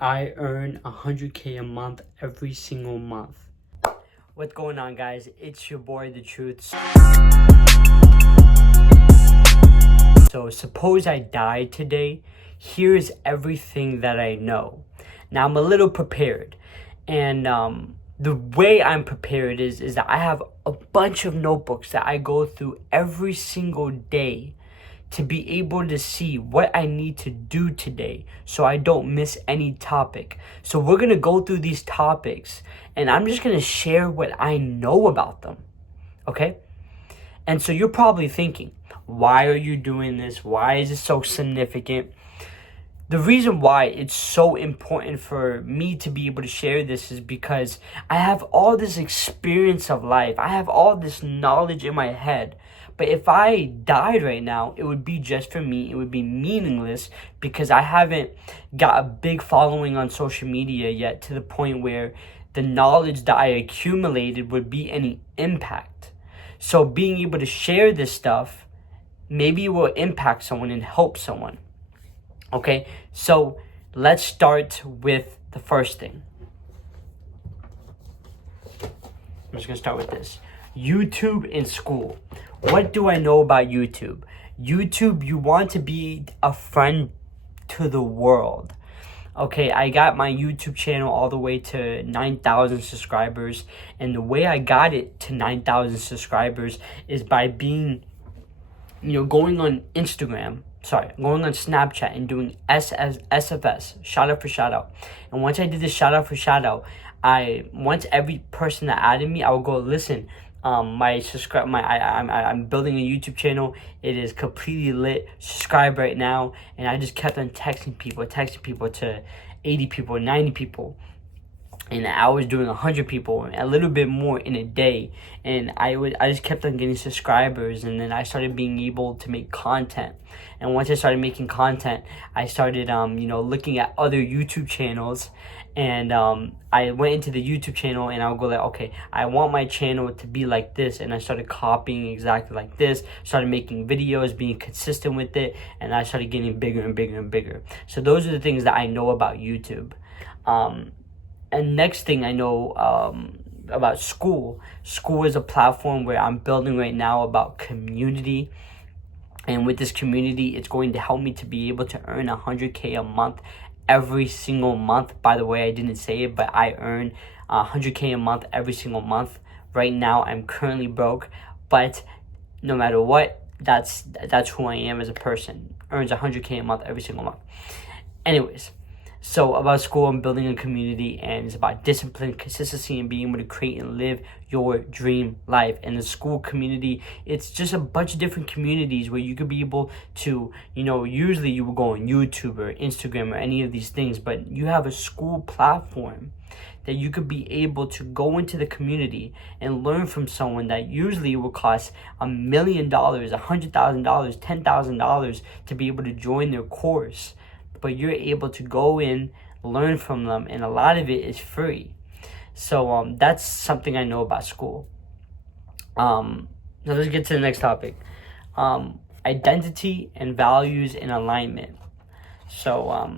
I earn 100K a month every single month. What's going on, guys? It's your boy, The Truth. So suppose I died today. Here's everything that I know. Now I'm a little prepared, and the way I'm prepared is that I have a bunch of notebooks that I go through every single day to be able to see what I need to do today so I don't miss any topic. So we're going to go through these topics and I'm just going to share what I know about them. Okay? And so you're probably thinking, why are you doing this? Why is it so significant? The reason why it's so important for me to be able to share this is because I have all this experience of life. I have all this knowledge in my head. But if I died right now, it would be just for me. It would be meaningless because I haven't got a big following on social media yet to the point where the knowledge that I accumulated would be any impact. So being able to share this stuff, maybe it will impact someone and help someone. Okay, so let's start with the first thing. I'm just gonna start with this. YouTube in school. What do I know about YouTube? YouTube, you want to be a friend to the world. Okay, I got my YouTube channel all the way to 9,000 subscribers. And the way I got it to 9,000 subscribers is by being, going on Snapchat and doing SFS, shout out for shout out. And once I did the shout out for shout out, once every person that added me, I would go, listen, I'm building a YouTube channel. It is completely lit. Subscribe right now. And I just kept on texting people to 80 people, 90 people. And I was doing 100 people, a little bit more in a day. And I just kept on getting subscribers, and then I started being able to make content. And once I started making content, I started, looking at other YouTube channels. And I went into the YouTube channel, and I would go like, okay, I want my channel to be like this. And I started copying exactly like this, started making videos, being consistent with it. And I started getting bigger and bigger and bigger. So those are the things that I know about YouTube. And next thing I know about school. School is a platform where I'm building right now about community. And with this community, it's going to help me to be able to earn 100K a month every single month. By the way, I didn't say it, but I earn 100K a month every single month. Right now, I'm currently broke. But no matter what, that's who I am as a person. Earns 100K a month every single month. Anyways. So about school, I'm building a community, and it's about discipline, consistency, and being able to create and live your dream life. And the school community, it's just a bunch of different communities where you could be able to, usually you would go on YouTube or Instagram or any of these things, but you have a school platform that you could be able to go into the community and learn from someone that usually will cost $1 million, $100,000, $10,000 to be able to join their course. But you're able to go in, learn from them, and a lot of it is free. So that's something I know about school. Now let's get to the next topic. Identity and values in alignment. So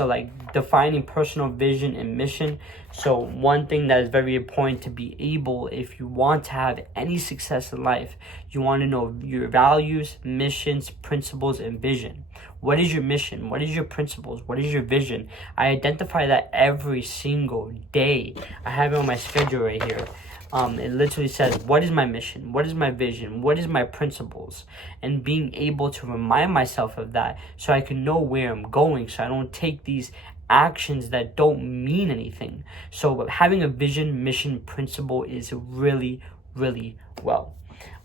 like defining personal vision and mission. So one thing that is very important to be able, if you want to have any success in life, you want to know your values, missions, principles, and vision. What is your mission? What is your principles? What is your vision? I identify that every single day. I have it on my schedule right here. It literally says, what is my mission? What is my vision? What is my principles? And being able to remind myself of that so I can know where I'm going, so I don't take these actions that don't mean anything. So having a vision, mission, principle is really, really well.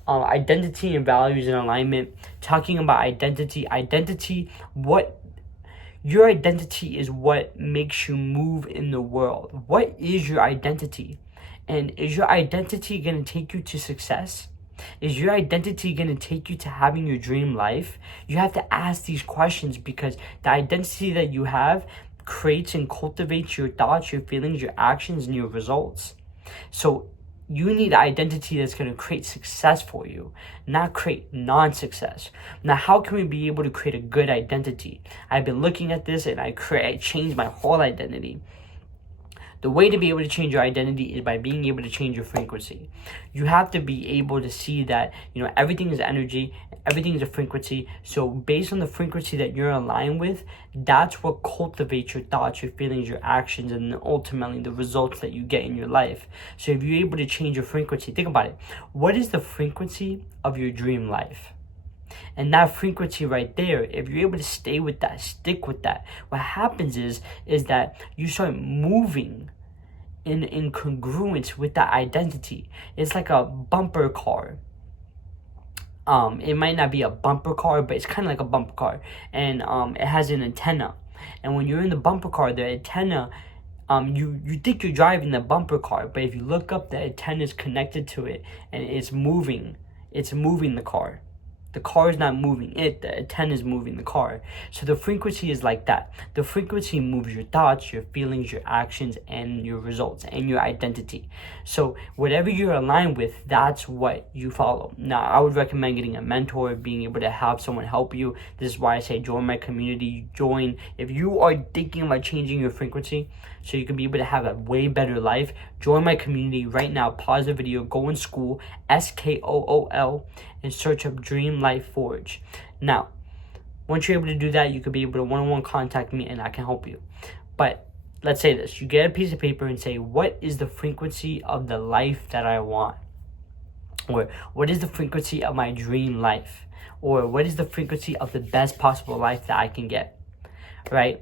Identity and values in alignment. Talking about identity, your identity is what makes you move in the world. What is your identity? And is your identity going to take you to success? Is your identity going to take you to having your dream life? You have to ask these questions because the identity that you have creates and cultivates your thoughts, your feelings, your actions, and your results. So you need an identity that's going to create success for you, not create non-success. Now, how can we be able to create a good identity? I've been looking at this and I changed my whole identity. The way to be able to change your identity is by being able to change your frequency. You have to be able to see that, everything is energy, everything is a frequency. So based on the frequency that you're aligned with, that's what cultivates your thoughts, your feelings, your actions, and then ultimately the results that you get in your life. So if you're able to change your frequency, think about it. What is the frequency of your dream life? And that frequency right there, if you're able to stay with that, stick with that, what happens is that you start moving in congruence with that identity. It's like a bumper car. It might not be a bumper car, but it's kind of like a bumper car. And it has an antenna. And when you're in the bumper car, the antenna, you think you're driving the bumper car, but if you look up, the antenna is connected to it and it's moving the car. The car is not moving it, the antenna is moving the car. So the frequency is like that. The frequency moves your thoughts, your feelings, your actions, and your results, and your identity. So whatever you're aligned with, that's what you follow. Now, I would recommend getting a mentor, being able to have someone help you. This is why I say join my community, if you are thinking about changing your frequency, so you can be able to have a way better life, join my community right now. Pause the video, go in school, SKOOL, and search up Dream Life Forge. Now, once you're able to do that, you could be able to one-on-one contact me and I can help you. But let's say this, you get a piece of paper and say, what is the frequency of the life that I want? Or what is the frequency of my dream life? Or what is the frequency of the best possible life that I can get, right?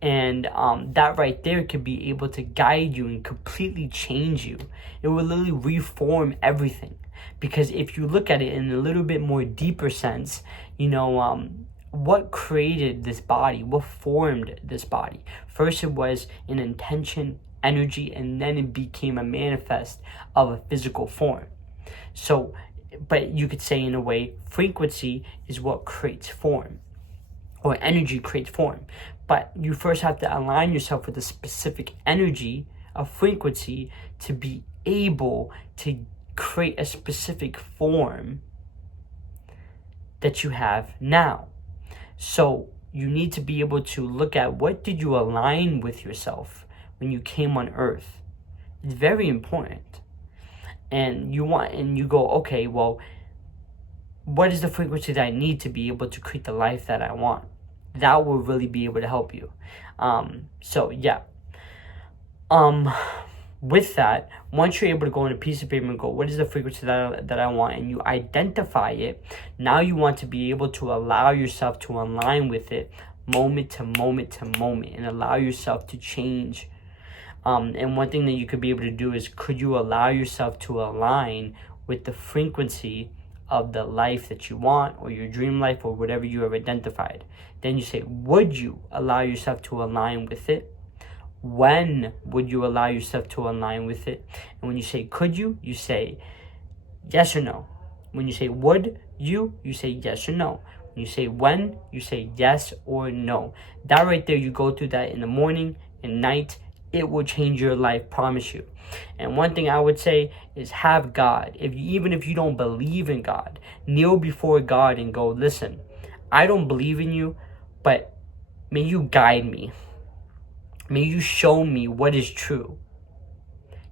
And that right there could be able to guide you and completely change you. It will literally reform everything. Because if you look at it in a little bit more deeper sense, what created this body? What formed this body? First it was an intention, energy, and then it became a manifest of a physical form. So, but you could say in a way, frequency is what creates form, or energy creates form. But you first have to align yourself with a specific energy, a frequency, to be able to create a specific form that you have now. So you need to be able to look at, what did you align with yourself when you came on earth? It's very important. And you go, okay, well, what is the frequency that I need to be able to create the life that I want? That will really be able to help you. So yeah. With that, once you're able to go on a piece of paper and go, what is the frequency that I want, and you identify it, now you want to be able to allow yourself to align with it moment to moment to moment, and allow yourself to change. And one thing that you could be able to do is, could you allow yourself to align with the frequency of the life that you want, or your dream life, or whatever you have identified? Then you say, would you allow yourself to align with it? When would you allow yourself to align with it? And when you say could you say yes or no. When you say would you say yes or no. When you say when, you say yes or no. That right there, you go through that in the morning and night. It will change your life, promise you. And one thing I would say is, have God. Even if you don't believe in God, kneel before God and go, listen, I don't believe in you, but may you guide me. May you show me what is true.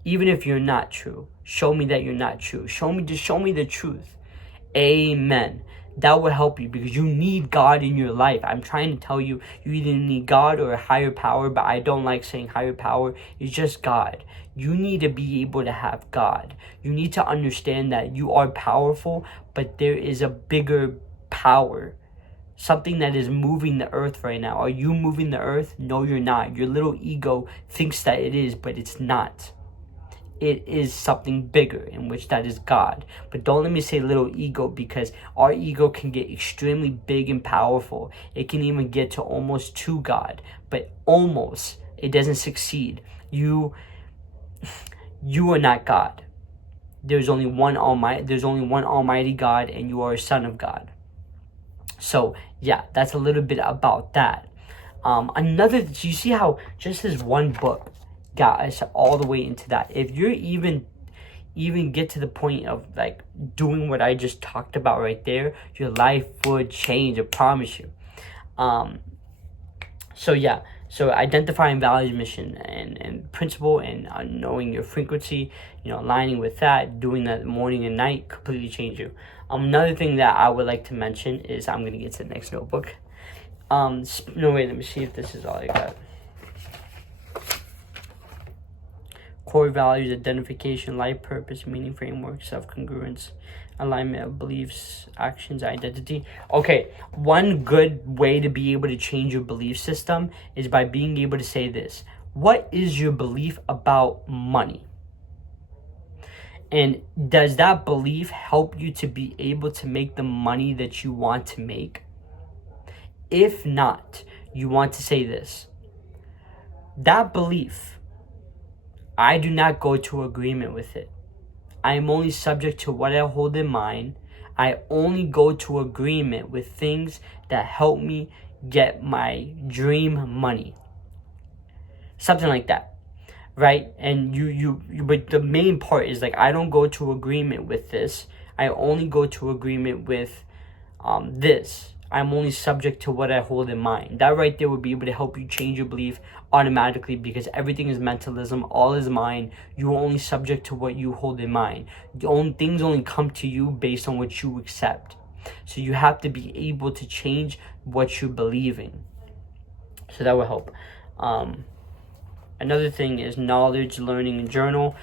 Even if you're not true, show me that you're not true. Show me the truth. Amen. That will help you, because you need God in your life. I'm trying to tell you, you either need God or a higher power, but I don't like saying higher power. It's just God. You need to be able to have God. You need to understand that you are powerful, but there is a bigger power. Something that is moving the earth right now. Are you moving the earth? No, you're not. Your little ego thinks that it is, but it's not. It is something bigger, in which that is God. But don't let me say little ego, because our ego can get extremely big and powerful. It can even get to almost to God, but almost. It doesn't succeed. You are not God. There's only one Almighty God, and you are a son of God. So yeah, that's a little bit about that. You see how just this one book got us all the way into that. If you're even even get to the point of like doing what I just talked about right there, your life would change, I promise you. So yeah, so identifying values, mission, and principle, and knowing your frequency, aligning with that, doing that morning and night, completely change you. Another thing that I would like to mention is, I'm gonna get to the next notebook. No, wait, let me see if this is all I got. Core values, identification, life purpose, meaning framework, self-congruence, alignment of beliefs, actions, identity. Okay, one good way to be able to change your belief system is by being able to say this. What is your belief about money? And does that belief help you to be able to make the money that you want to make? If not, you want to say this. That belief, I do not go to agreement with it. I am only subject to what I hold in mind. I only go to agreement with things that help me get my dream money. Something like that, right? And but the main part is like, I don't go to agreement with this. I only go to agreement with this. I'm only subject to what I hold in mind. That right there would be able to help you change your belief automatically, because everything is mentalism, all is mind. You are only subject to what you hold in mind. Things only come to you based on what you accept. So you have to be able to change what you're believing. So that will help. Another thing is knowledge, learning, and journal.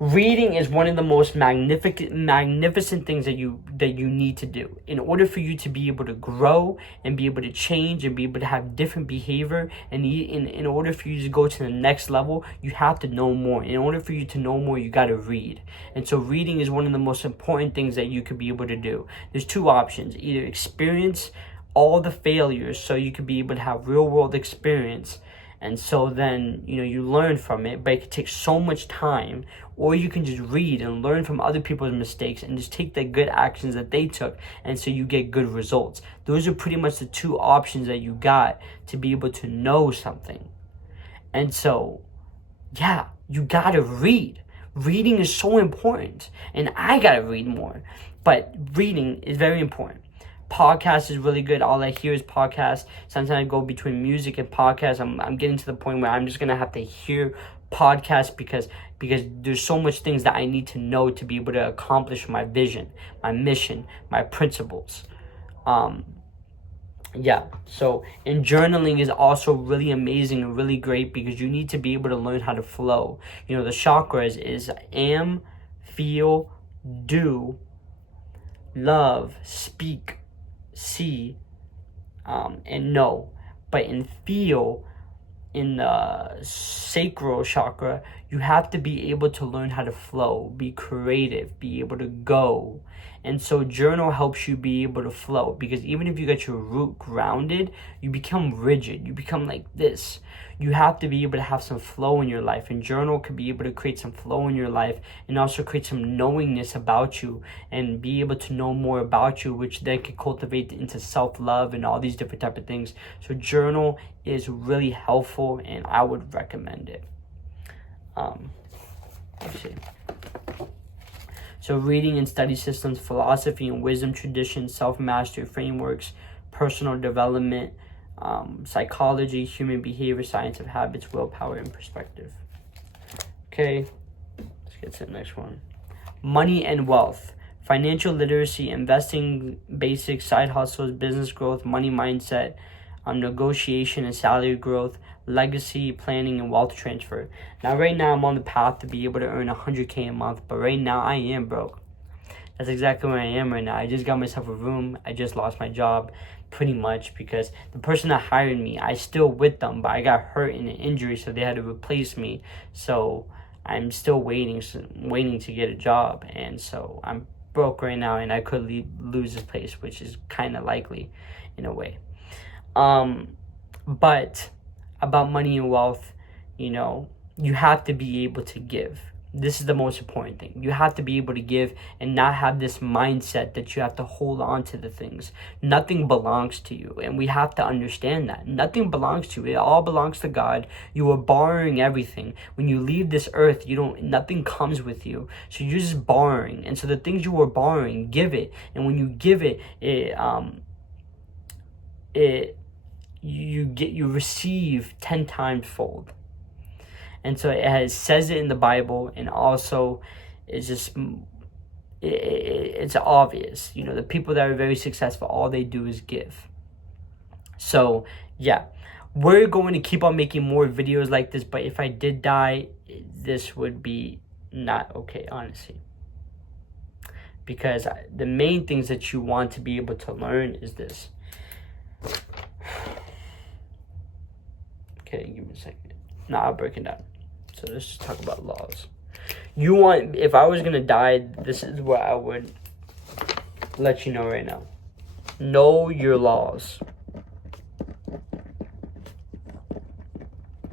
Reading is one of the most magnificent things that you need to do in order for you to be able to grow and be able to change and be able to have different behavior. And in order for you to go to the next level, you have to know more. In order for you to know more, you got to read. And so reading is one of the most important things that you could be able to do. There's two options: either experience all the failures so you could be able to have real world experience, and so then you learn from it, but it could take so much time. Or you can just read and learn from other people's mistakes and just take the good actions that they took, and so you get good results. Those are pretty much the two options that you got to be able to know something. And so yeah, you gotta read. Reading is so important, and I gotta read more, but reading is very important. Podcast is really good. All I hear is podcasts. Sometimes I go between music and podcasts. I'm getting to the point where I'm just gonna have to hear podcasts because there's so much things that I need to know to be able to accomplish my vision, my mission, my principles. Yeah, so, and journaling is also really amazing and really great, because you need to be able to learn how to flow. The chakras is am, feel, do, love, speak, see, and know. But in feel, in the sacral chakra, you have to be able to learn how to flow, be creative, be able to go. And so journal helps you be able to flow, because even if you get your root grounded, you become rigid, you become like this. You have to be able to have some flow in your life, and journal can be able to create some flow in your life, and also create some knowingness about you, and be able to know more about you, which then can cultivate into self-love and all these different type of things. So journal is really helpful, and I would recommend it. Let's see. So reading and study systems, philosophy and wisdom traditions, self-mastery frameworks, personal development, psychology, human behavior, science of habits, willpower, and perspective. Okay, let's get to the next one. Money and wealth, financial literacy, investing basics, side hustles, business growth, money mindset, negotiation and salary growth, legacy, planning, and wealth transfer. Now, right now, I'm on the path to be able to earn $100K a month, but right now, I am broke. That's exactly where I am right now. I just got myself a room. I just lost my job, pretty much, because the person that hired me, I still with them, but I got hurt in an injury, so they had to replace me. So I'm still waiting to get a job, and so I'm broke right now, and I could lose this place, which is kind of likely in a way. But about money and wealth, you have to be able to give. This is the most important thing. You have to be able to give and not have this mindset that you have to hold on to the things. Nothing belongs to you, and we have to understand that. Nothing belongs to you. It all belongs to God. You are borrowing everything. When you leave this earth, nothing comes with you. So you're just borrowing. And so the things you are borrowing, give it. And when you give it, you receive 10 times fold. And so it says it in the Bible, and also it's just it's obvious. The people that are very successful, all they do is give. So yeah, we're going to keep on making more videos like this, but if I did die, this would be not okay, honestly, because the main things that you want to be able to learn is this. Okay, give me a second. Now I'll break it down. So let's just talk about laws. If I was gonna die, this is what I would let you know right now. Know your laws.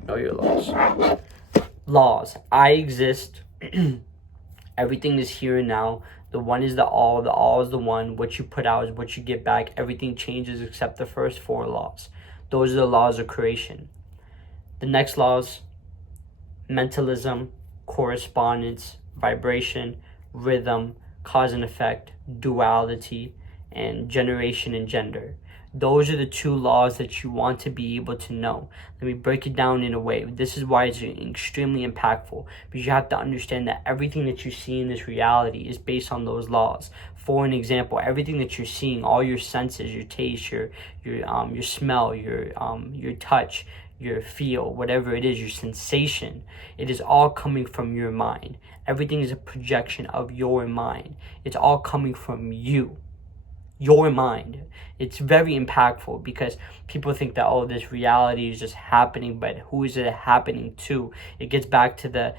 Know your laws. Laws. I exist. Everything is here and now. The one is the all is the one. What you put out is what you get back. Everything changes except the first 4 laws. Those are the laws of creation. The next laws: mentalism, correspondence, vibration, rhythm, cause and effect, duality, and generation and gender. Those are the 2 laws that you want to be able to know. Let me break it down in a way. This is why it's extremely impactful, because you have to understand that everything that you see in this reality is based on those laws. For an example, everything that you're seeing, all your senses, your taste, your smell, your touch, your feel, whatever it is, your sensation, it is all coming from your mind. Everything is a projection of your mind. It's all coming from you, your mind. It's very impactful, because people think that, oh, this reality is just happening, but who is it happening to? It gets back to the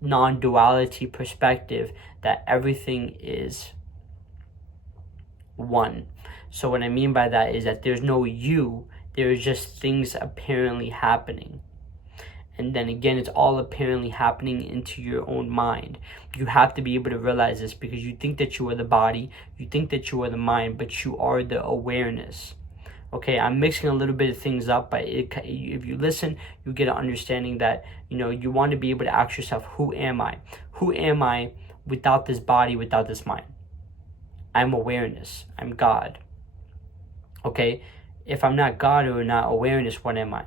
non-duality perspective, that everything is one. So what I mean by that is that there's no you. There's just things apparently happening. And then again, it's all apparently happening into your own mind. You have to be able to realize this, because you think that you are the body, you think that you are the mind, but you are the awareness. Okay, I'm mixing a little bit of things up, but if you listen, you get an understanding that, you want to be able to ask yourself, who am I? Who am I without this body, without this mind? I'm awareness. I'm God. Okay? If I'm not God or not awareness, what am I?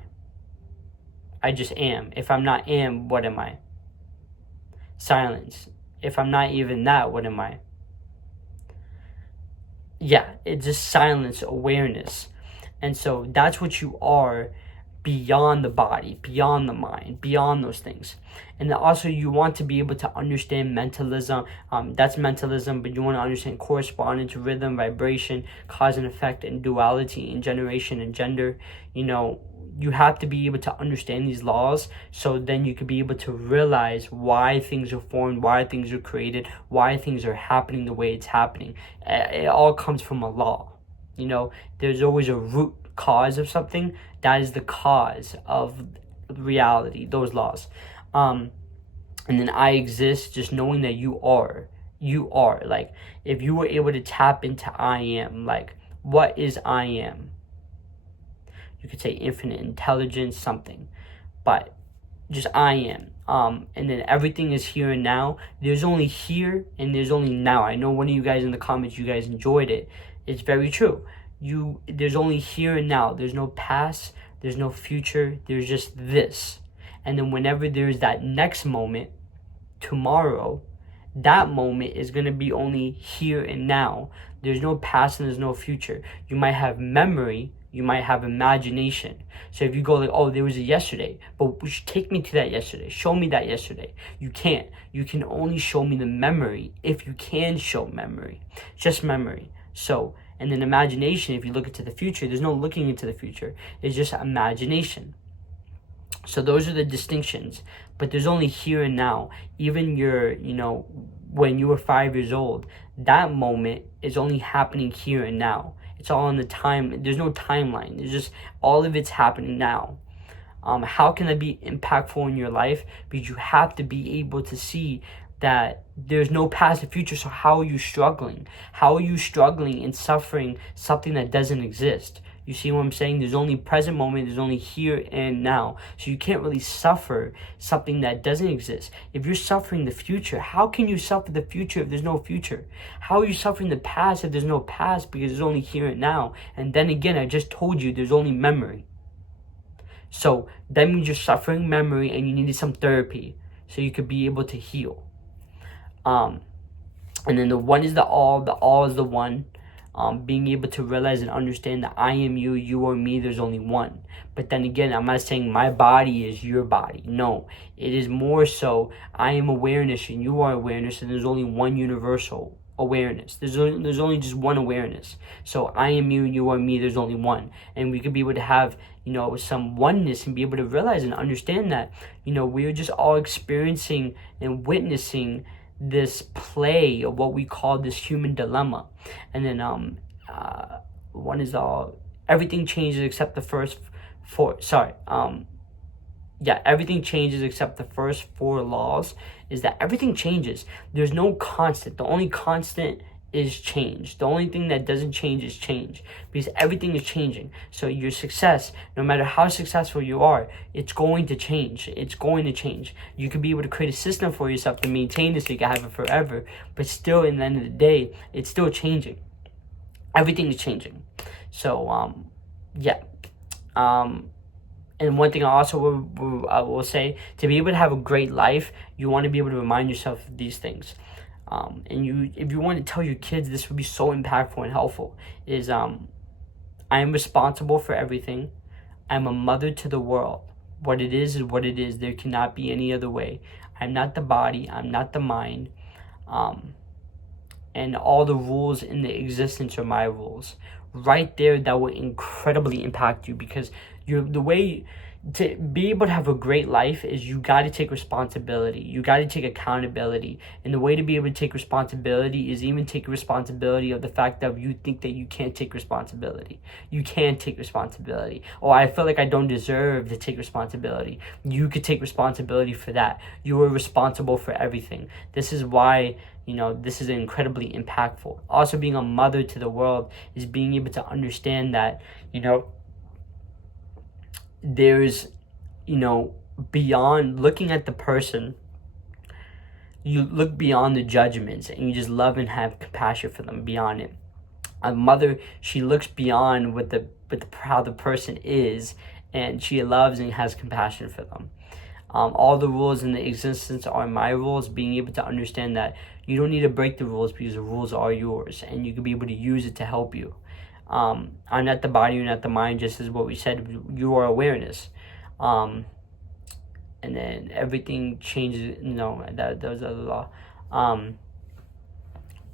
I just am. If I'm not am, what am I? Silence. If I'm not even that, what am I? Yeah, it's just silence, awareness. And so that's what you are, beyond the body, beyond the mind, beyond those things. And then also you want to be able to understand mentalism. That's mentalism, but you want to understand correspondence, rhythm, vibration, cause and effect, and duality, and generation and gender. You have to be able to understand these laws, so then you could be able to realize why things are formed, why things are created, why things are happening the way it's happening. It all comes from a law. There's always a root cause of something. That is the cause of reality, those laws. And then I exist, just knowing that you are. Like, if you were able to tap into I am, like, what is I am? You could say infinite intelligence, something, but just I am. And then everything is here and now. There's only here and there's only now. I know one of you guys in the comments, you guys enjoyed it. It's very true. There's only here and now. There's no past, there's no future, there's just this. And then whenever there's that next moment, tomorrow, that moment is going to be only here and now. There's no past and there's no future. You might have memory, you might have imagination. So if you go like, oh, there was a yesterday, but take me to that yesterday. Show me that yesterday. You can't. You can only show me the memory if you can show memory. Just memory. So, and then imagination, if you look into the future, there's no looking into the future. It's just imagination. So those are the distinctions. But there's only here and now. Even when you were 5 years old, that moment is only happening here and now. It's all in the time. There's no timeline. There's just all of it's happening now. How can that be impactful in your life? Because you have to be able to see that there's no past or future. So how are you struggling? How are you struggling and suffering something that doesn't exist? You see what I'm saying? There's only present moment, there's only here and now. So you can't really suffer something that doesn't exist. If you're suffering the future, how can you suffer the future if there's no future? How are you suffering the past if there's no past? Because there's only here and now. And then again, I just told you there's only memory. So that means you're suffering memory and you needed some therapy so you could be able to heal. And then the one is the all is the one. Being able to realize and understand that I am you, you are me, there's only one. But then again, I'm not saying my body is your body. No, it is more so I am awareness and you are awareness, and there's only one universal awareness. There's only just one awareness. So I am you, you are me, there's only one. And we could be able to have, some oneness and be able to realize and understand that, we're just all experiencing and witnessing this play of what we call this human dilemma. And then one is everything changes except the first four. Everything changes except the first four laws. Is that everything changes. There's no constant. The only constant is change. The only thing that doesn't change is change, because everything is changing. So your success, no matter how successful you are, it's going to change. It's going to change. You could be able to create a system for yourself to maintain this so you can have it forever, but still, in the end of the day, it's still changing. Everything is changing. So and one thing I also will say, to be able to have a great life, you want to be able to remind yourself of these things. And if you want to tell your kids, this would be so impactful and helpful, is I am responsible for everything. I'm a mother to the world. What it is what it is. There cannot be any other way. I'm not the body. I'm not the mind. And all the rules in the existence are my rules. Right there, that will incredibly impact you, because the way to be able to have a great life is you got to take responsibility. You got to take accountability. And the way to be able to take responsibility is even take responsibility of the fact that you think that you can't take responsibility. You can take responsibility. Oh, I feel like I don't deserve to take responsibility. You could take responsibility for that. You are responsible for everything. This is why, this is incredibly impactful. Also, being a mother to the world is being able to understand that, there's, beyond looking at the person, you look beyond the judgments and you just love and have compassion for them beyond it. A mother, she looks beyond how the person is, and she loves and has compassion for them. All the rules in the existence are my rules. Being able to understand that you don't need to break the rules, because the rules are yours, and you can be able to use it to help you. I'm not the body, you're not the mind, just as what we said, you are awareness. And then everything changes, that was the law.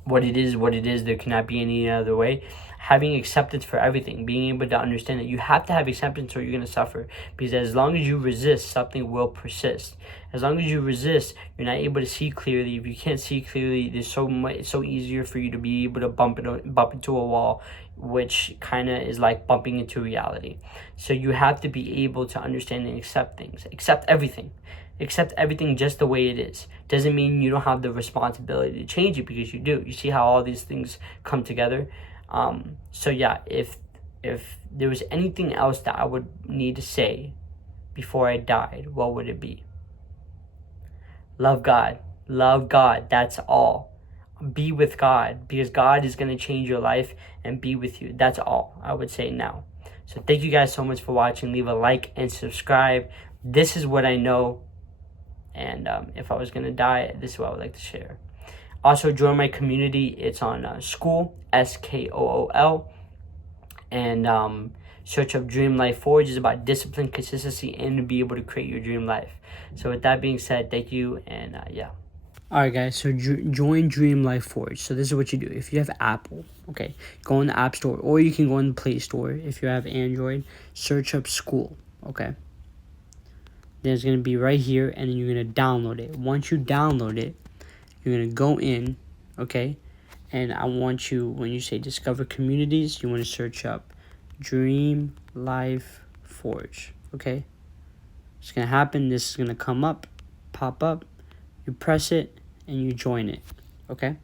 What it is, there cannot be any other way. Having acceptance for everything, being able to understand that you have to have acceptance or you're going to suffer, because as long as you resist, something will persist. As long as you resist, you're not able to see clearly. If you can't see clearly, it's so easier for you to be able to bump into a wall, which kind of is like bumping into reality. So you have to be able to understand and accept things, accept everything just the way it is. Doesn't mean you don't have the responsibility to change it, because you do. You see how all these things come together. So yeah, if there was anything else that I would need to say before I died, what would it be? Love God. That's all. Be with God, because God is going to change your life and be with you. That's all I would say now. So thank you guys so much for watching. Leave a like and subscribe. This is what I know. And if I was going to die, this is what I would like to share. Also, join my community. It's on School, SKOOL. And search up Dream Life Forge. Is about discipline, consistency, and to be able to create your dream life. So with that being said, thank you. And yeah. Alright guys, so join Dream Life Forge. So this is what you do. If you have Apple, okay, go in the App Store, or you can go in the Play Store. If you have Android, search up School, okay. Then it's going to be right here, and then you're going to download it. Once you download it, you're going to go in, okay, and I want you, when you say Discover Communities, you want to search up Dream Life Forge, okay. What's gonna happen? This is gonna come up, pop up. You press it and you join it. Okay.